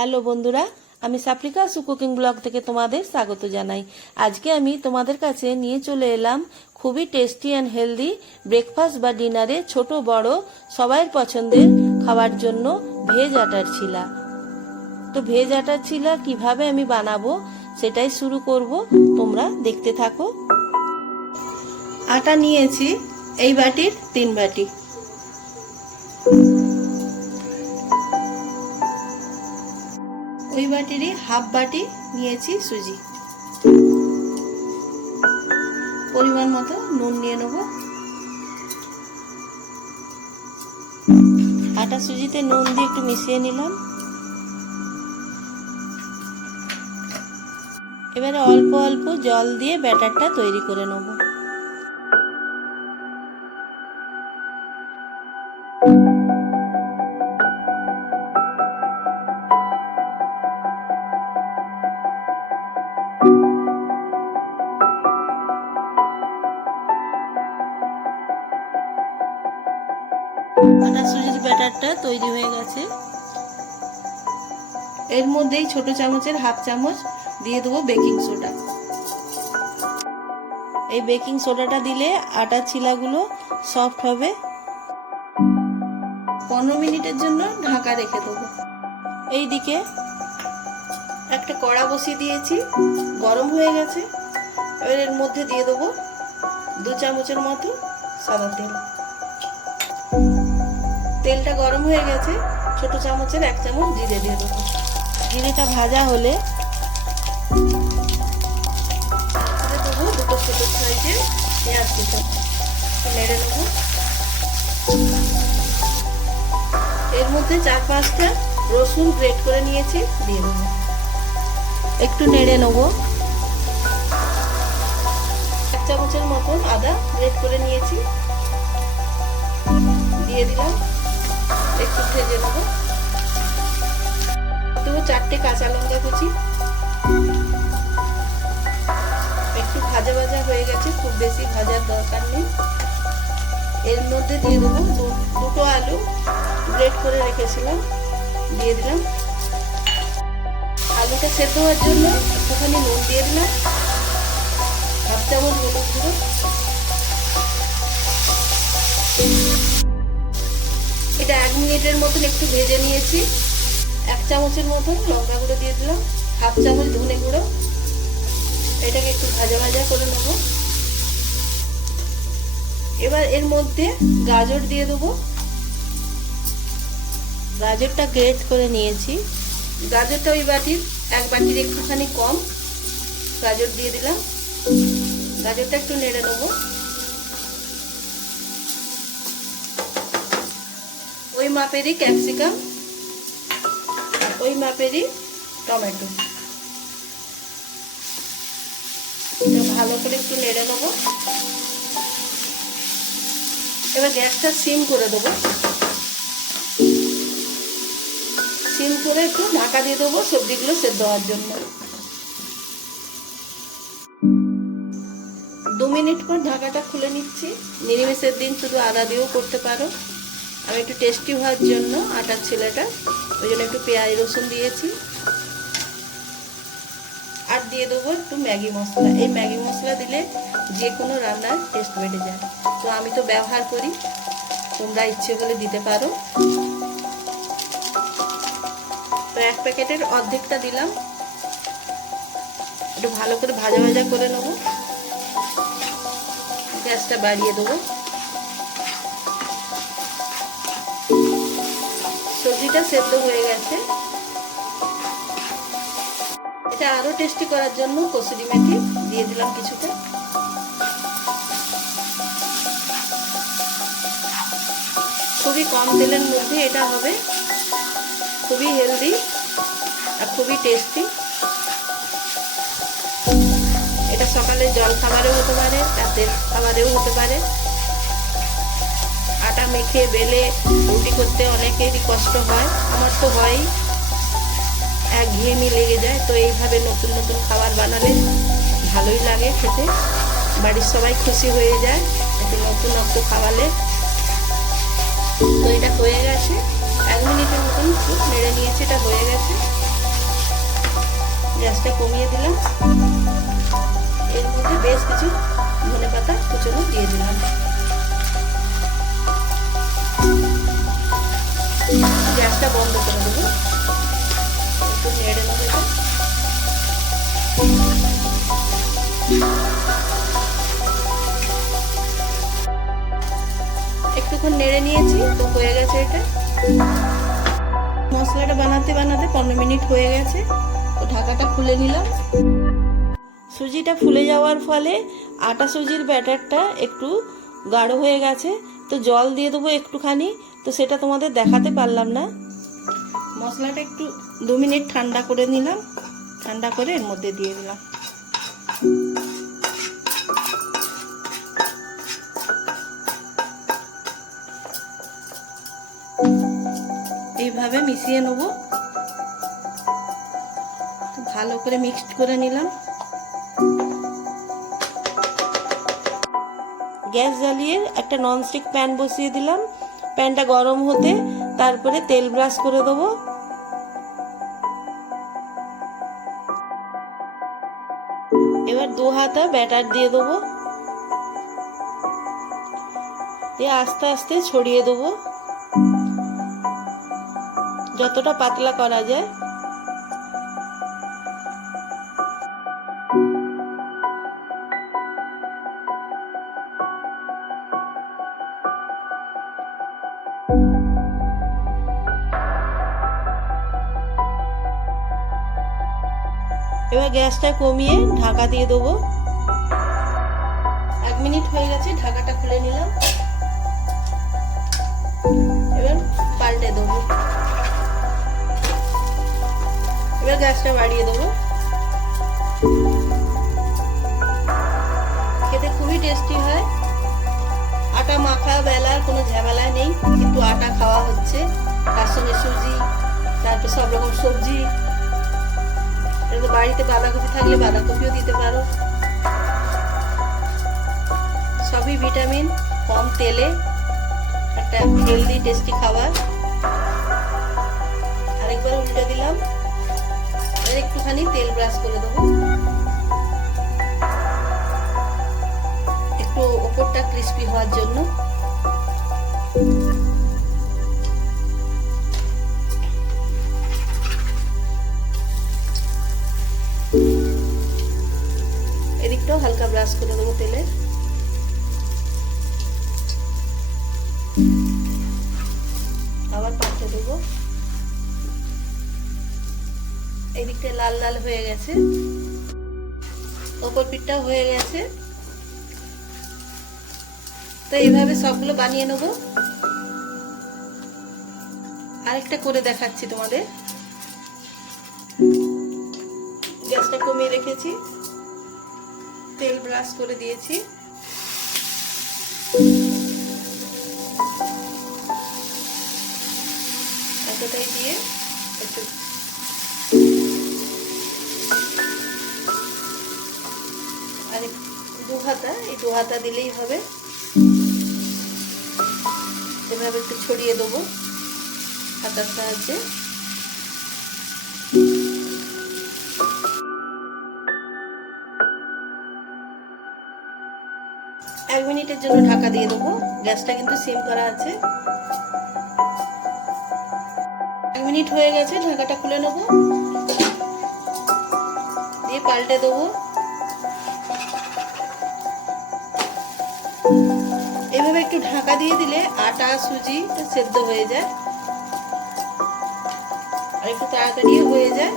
Hello বন্ধুরা, আমি সাপ্রিকা cooking blog থেকে তোমাদের স্বাগত জানাই। আজকে আমি তোমাদের কাছে নিয়ে চলে এলাম খুবই টেস্টি অ্যান্ড হেলদি ব্রেকফাস্ট বা ডিনারে ছোট বড় সবাই পছন্দের খাওয়ার জন্য ভেজ আটার ছিলা। তো ভেজ আটার ছিলা কিভাবে আমি বানাবো সেটাই শুরু করব, তোমরা দেখতে থাকো। আটা নিয়েছি এই বাটির 3 বাটি। ওই বাটিরই হাফ বাটি নিয়েছি সুজি। পরিমাণ মতো নুন নিয়ে নেব। আটা সুজিতে নুন দিয়ে একটু মিশিয়ে নিলাম। এবারে অল্প অল্প জল দিয়ে ব্যাটারটা তৈরি করে নেব। আটা সুজির ব্যাটারটা তৈরি হয়ে গেছে। এর মধ্যেই ছোট চামচের হাফ চামচ দিয়ে দেবো বেকিং সোডা। এই বেকিং সোডাটা দিলে আটার ছিলাগুলো সফট হবে। 15 মিনিটের জন্য ঢাকা রেখে দেবো। এইদিকে একটা কড়া বসিয়ে দিয়েছি, গরম হয়ে গেছে। এবার এর মধ্যে দিয়ে দেবো 2 চামচের মতো সাদা তেল। তেলটা গরম হয়ে গেছে, ছোট চামচের 1 চামচ জিরে দিয়ে দেবো। জিরেটা ভাজা হলে দেবো 2 ছোট সাইজের পেঁয়াজ কুচি। নেড়ে নেব। এর মধ্যে 4-5টা রসুন গ্রেট করে নিয়েছি, দিয়ে দেবো। একটু নেড়ে নেব। 1 চামচের মতন আদা গ্রেট করে নিয়েছি, দিয়ে দিলাম। একটু ভেজে নেব। দেবো 4টে কাঁচা লঙ্কা কুচি। একটু ভাজা ভাজা হয়ে গেছে, খুব বেশি ভাজার দরকার নেই। এর মধ্যে দিয়ে দেবো 2টো আলু গ্রেট করে রেখেছিলাম, দিয়ে দিলাম। আলুটা সেদ্ধ হওয়ার জন্য একটুখানি নুন দিয়ে দিলাম, হাফ চামচ হলুদ গুঁড়ো। এটা 1 মিনিটের মতন একটু ভেজে নিয়েছি। 1 চামচের মতন লঙ্কা গুঁড়ো দিয়ে দিলাম, হাফ চামচ ধনে গুঁড়ো। এটাকে একটু ভাজা ভাজা করে নেব। এবার এর মধ্যে গাজর দিয়ে দেবো। গাজরটা গ্রেট করে নিয়েছি। গাজরটা ওই বাটির 1 বাটির একটুখানি কম গাজর দিয়ে দিলাম। গাজরটা একটু নেড়ে নেব। ওই মাপেরই ক্যাপসিকাম, ওই মাপেরই টমেটো। ভালো করে একটু নেড়ে নেব। এবার গ্যাসটা সিম করে দেবো। সিম করে একটু ঢাকা দিয়ে দেবো সবজিগুলো সেদ্ধ হওয়ার জন্য। 2 মিনিট পর ঢাকাটা খুলে নিচ্ছি। নিরামিষের দিন শুধু আদা দিয়েও করতে পারো। আমি একটু টেস্টি হওয়ার জন্য আটার ছিলাটা ওই জন্য একটু পেঁয়াজ রসুন দিয়েছি। আর দিয়ে দেবো একটু ম্যাগি মশলা। এই ম্যাগি মশলা দিলে যে কোনো রান্নার টেস্ট বেড়ে যায়। তো আমি তো ব্যবহার করি, তোমরা ইচ্ছে হলে দিতে পারো। তো 1 প্যাকেটের অর্ধেকটা দিলাম। একটু ভালো করে ভাজা ভাজা করে নেব। গ্যাসটা বাড়িয়ে দেবো। সবজিটা সেদ্ধ হয়ে গেছে। এটা আরো টেস্টি করার জন্য কসুরি মেথি দিয়ে দিলাম কিছুটা। খুবই কম তেলের মধ্যে এটা হবে, খুবই হেলদি আর খুবই টেস্টি। এটা সকালে জল খাবারেও হতে পারে, রাতের খাবারেও হতে পারে। আটা মেখে বেলে রুটি করতে অনেকেরই কষ্ট হয়, আমার তো হয়ই, একঘেয়েমি লেগে যায়। তো এইভাবে নতুন নতুন খাবার বানালে ভালোই লাগে খেতে, বাড়ির সবাই খুশি হয়ে যায় একটু নতুনত্ব খাওয়ালে। তো এটা হয়ে গেছে, 1 মিনিটের মতন নেড়ে নিয়েছি, এটা হয়ে গেছে। গ্যাসটা কমিয়ে দিলাম। এর মধ্যে বেশ কিছু ধনেপাতা কুচনো দিয়ে দিলাম। গ্যাসটা বন্ধ করে দেবো, একটু নেড়ে নেবো এটা। একটুক্ষণ নেড়ে নিয়েছি, তো হয়ে গেছে এটা। মশলাটা বানাতে বানাতে 15 মিনিট হয়ে গেছে, তো ঢাকাটা খুলে নিলাম। সুজিটা ফুলে যাওয়ার ফলে আটা সুজির ব্যাটারটা একটু গাঢ় হয়ে গেছে, তো জল দিয়ে দেবো একটুখানি, তো সেটা তোমাদের দেখাতে পারলাম না। মশলাটা একটু 2 মিনিট ঠান্ডা করে নিলাম, ঠান্ডা করে এর মধ্যে দিয়ে দিলাম। এইভাবে মিশিয়ে নেব, ভালো করে মিক্সড করে নিলাম। গ্যাস জ্বালিয়ে একটা ননস্টিক প্যান বসিয়ে দিলাম। প্যানটা গরম হতে তারপরে তেল ব্রাশ করে দেবো। এবার 2 হাতা ব্যাটার দিয়ে দেবো, দিয়ে আস্তে আস্তে ছড়িয়ে দেবো, যতটা পাতলা করা যায়। এবার গ্যাসটা কমিয়ে ঢাকা দিয়ে দেবো। 1 মিনিট হয়ে গেছে, ঢাকাটা খুলে নিলাম। এবার পাল্টে দেবো। এবার গ্যাসটা বাড়িয়ে দেবো। খেতে খুবই টেস্টি হয়। আটা মাখা বেলার কোনো ঝামেলা নেই, কিন্তু আটা খাওয়া হচ্ছে, তার সঙ্গে সুজি, তারপর সব রকম সবজি। বাড়িতে বাঁধাকপি থাকলে বাঁধাকপিও দিতে পারো। সবই ভিটামিন, কম তেলে একটা হেলদি টেস্টি খাবার। আরেকবার উল্টে দিলাম, আর একটুখানি তেল ব্রাশ করে দেবো, একটু ওপরটা ক্রিস্পি হওয়ার জন্য। এদিকটাও হালকা ব্রাশ করে দেবো তেলে। আবার পাল্টে দেবো। এদিকটা লাল লাল হয়ে গেছে, ওপর পিঠটাও হয়ে গেছে। তো এইভাবে সবগুলো বানিয়ে নেবো। আরেকটা করে দেখাচ্ছি তোমাদের। গ্যাসটা কমিয়ে রেখেছি, তেল ব্রাশ করে দিয়েছি। এতটাই দিয়ে একটু আর 2 হাতা, এই 2 হাতা দিলেই হবে। এভাবে একটু ছড়িয়ে দেবো হাতার সাহায্যে। এক মিনিটের জন্য ঢাকা দিয়ে দেবো। গ্যাসটা কিন্তু সিম করা আছে। 1 মিনিট হয়ে গেছে, ঢাকাটা খুলে নেব, দিয়ে পাল্টে দেবো। এভাবে একটু ঢাকা দিয়ে দিলে আটা সুজি সেদ্ধ হয়ে যায়, আর একটু তাড়াতাড়ি হয়ে যায়।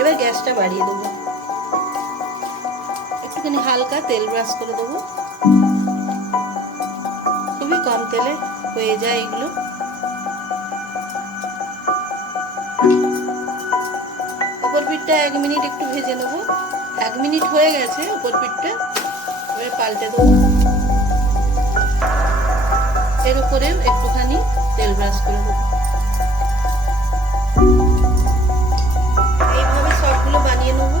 এবার গ্যাসটা বাড়িয়ে দেবো, একটুখানি হালকা তেল ব্রাশ করে দেবো। খুবই কম তেলে হয়ে যায় এগুলো। উপর পিঠটা 1 মিনিট একটু ভেজে নেব। 1 মিনিট হয়ে গেছে উপর পিঠটা। এবার পাল্টে দেবো। এর উপরেও একটুখানি তেল ব্রাশ করে দেবো। এইভাবে সবগুলো বানিয়ে নেব।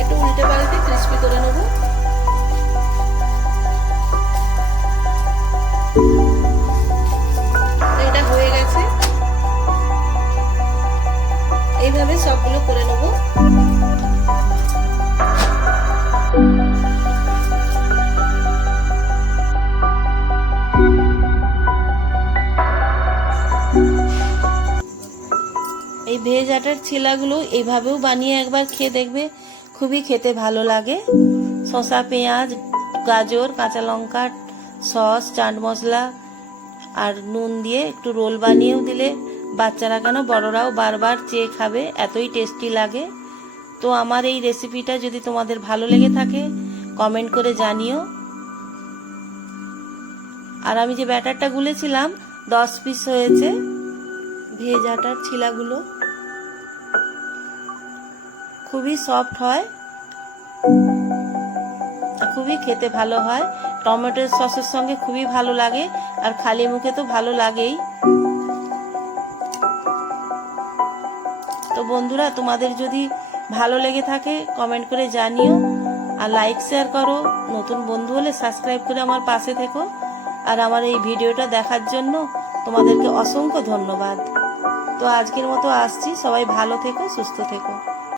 একটু উল্টে পাল্টে ক্রিস্পি করে নেব। এটা হয়ে গেছে। এই ভেজ আটার ছিলাগুলো এইভাবেও বানিয়ে একবার খেয়ে দেখবে, খুবই খেতে ভালো লাগে। শসা, পেঁয়াজ, গাজর, কাঁচা লঙ্কা, সস, চাট মশলা আর নুন দিয়ে একটু রোল বানিয়েও দিলে বাচ্চারা কেন বড়রাও বারবার চেয়ে খাবে, এতই টেস্টি লাগে। তো আমার এই রেসিপিটা যদি তোমাদের ভালো লেগে থাকে কমেন্ট করে জানিও। আর আমি যে ব্যাটারটা গুলেছিলাম 10 পিস হয়েছে ভেজ আটার ছিলাগুলো, খুবই সফট হয়, খুবই খেতে ভালো হয়। টমেটোর সসের সঙ্গে খুবই ভালো লাগে, আর খালি মুখে তো ভালো লাগেই। তো বন্ধুরা, তোমাদের যদি ভালো লেগে থাকে কমেন্ট করে জানিও, আর লাইক শেয়ার করো। নতুন বন্ধু হলে সাবস্ক্রাইব করে আমার পাশে থেকো। আর আমার এই ভিডিওটা দেখার জন্য তোমাদেরকে অসংখ্য ধন্যবাদ। তো আজকের মতো আসছি, সবাই ভালো থেকো, সুস্থ থেকো।